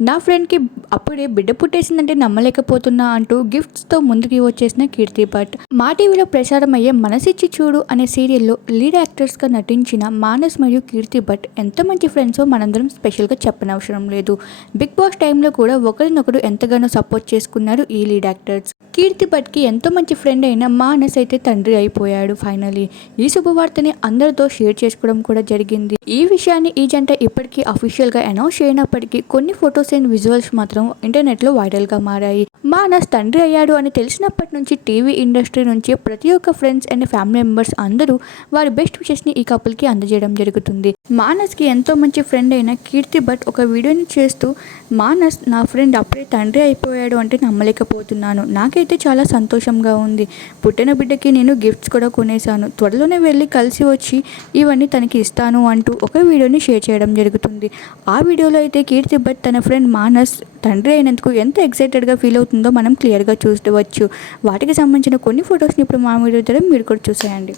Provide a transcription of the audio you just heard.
నా ఫ్రెండ్కి అప్పుడే బిడ్డ పుట్టేసిందంటే నమ్మలేకపోతున్నా అంటూ గిఫ్ట్స్తో ముందుకి వచ్చేసిన కీర్తి. భట్ మా టీవీలో ప్రసారం అయ్యే మనసిచ్చి చూడు అనే సీరియల్లో లీడ్ యాక్టర్స్గా నటించిన మానస్ మరియు కీర్తి. భట్ ఎంత మంచి ఫ్రెండ్సో మనందరం స్పెషల్గా చెప్పనవసరం లేదు. బిగ్ బాస్ టైంలో కూడా ఒకరినొకరు ఎంతగానో సపోర్ట్ చేసుకున్నారు ఈ లీడ్ యాక్టర్స్. కీర్తి భట్కి ఎంతో మంచి ఫ్రెండ్ అయిన మానస్ అయితే తండ్రి అయిపోయాడు ఫైనలీ ఈ శుభవార్తని అందరితో షేర్ చేసుకోవడం కూడా జరిగింది. ఈ విషయాన్ని ఈ జంట ఇప్పటికీ అఫీషియల్గా అనౌన్స్ చేయనప్పటికీ కొన్ని ఫొటోస్ అండ్ విజువల్స్ మాత్రం ఇంటర్నెట్లో వైరల్గా మారాయి. మానస్ తండ్రి అయ్యాడు అని తెలిసినప్పటి నుంచి టీవీ ఇండస్ట్రీ నుంచి ప్రతి ఒక్క ఫ్రెండ్స్ అండ్ ఫ్యామిలీ మెంబర్స్ అందరూ వారి బెస్ట్ విషెస్ని ఈ కపుల్కి అందజేయడం జరుగుతుంది. మానస్కి ఎంతో మంచి ఫ్రెండ్ అయిన కీర్తి భట్ ఒక వీడియోని చేస్తూ మానస్ నా ఫ్రెండ్ అప్పుడే తండ్రి అయిపోయాడు అంటే నమ్మలేకపోతున్నాను. నాకైతే చాలా సంతోషంగా ఉంది. పుట్టిన బిడ్డకి నేను గిఫ్ట్స్ కూడా కొనేశాను. త్వరలోనే వెళ్ళి కలిసి వచ్చి ఇవన్నీ తనకి ఇస్తాను అంటూ ఒక వీడియోని షేర్ చేయడం జరుగుతుంది. ఆ వీడియోలో అయితే కీర్తి భట్ తన ఫ్రెండ్ మానస్ తండ్రి అయినందుకు ఎంత ఎక్సైటెడ్గా ఫీల్ అవుతుందో మనం క్లియర్గా చూడవచ్చు. వాటికి సంబంధించిన కొన్ని ఫొటోస్ని ఇప్పుడు మా వీడియో ద్వారా మీరు కూడా చూసేయండి.